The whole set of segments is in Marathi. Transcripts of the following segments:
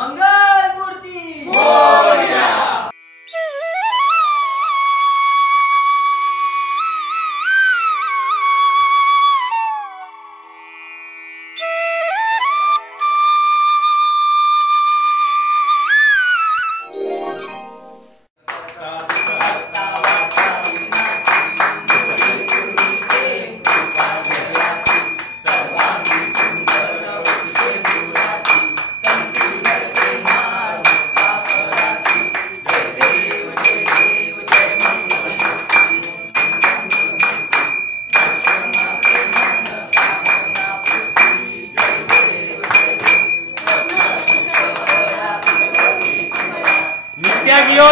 मंगल मूर्ती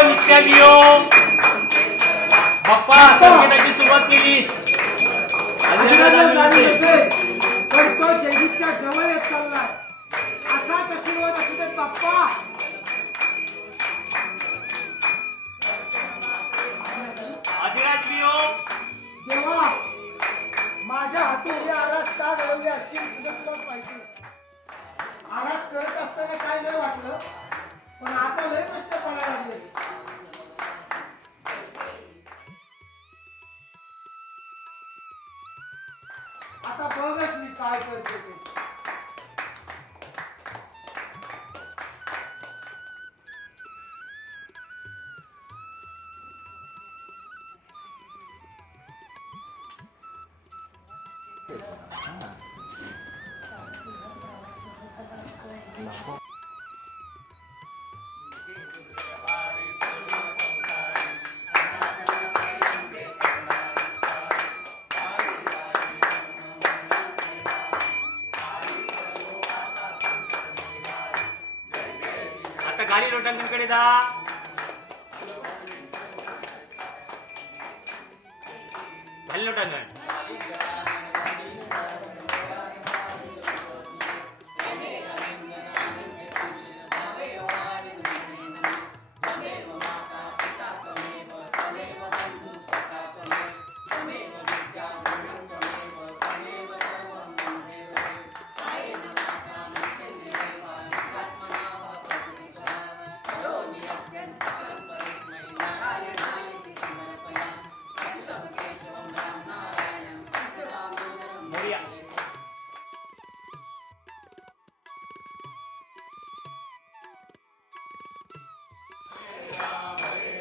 नित्यागियो बाप्पा संगीताची सुरुवात केलीस पण तो जयदीपच्या जवळ येत चाललाय असाच आशीर्वाद असू देत बाप्पा. अधिराज देवा माझ्या हातून ही आरास का घडवली अशी तुलाच माहिती. आरास करत असताना काय नाही वाटलं पण आता लय प्रश्न पडायला लागले. आता बघच मी काय करते ते. गाडी लोटांकडे जा. घाल लोटांगण. Hare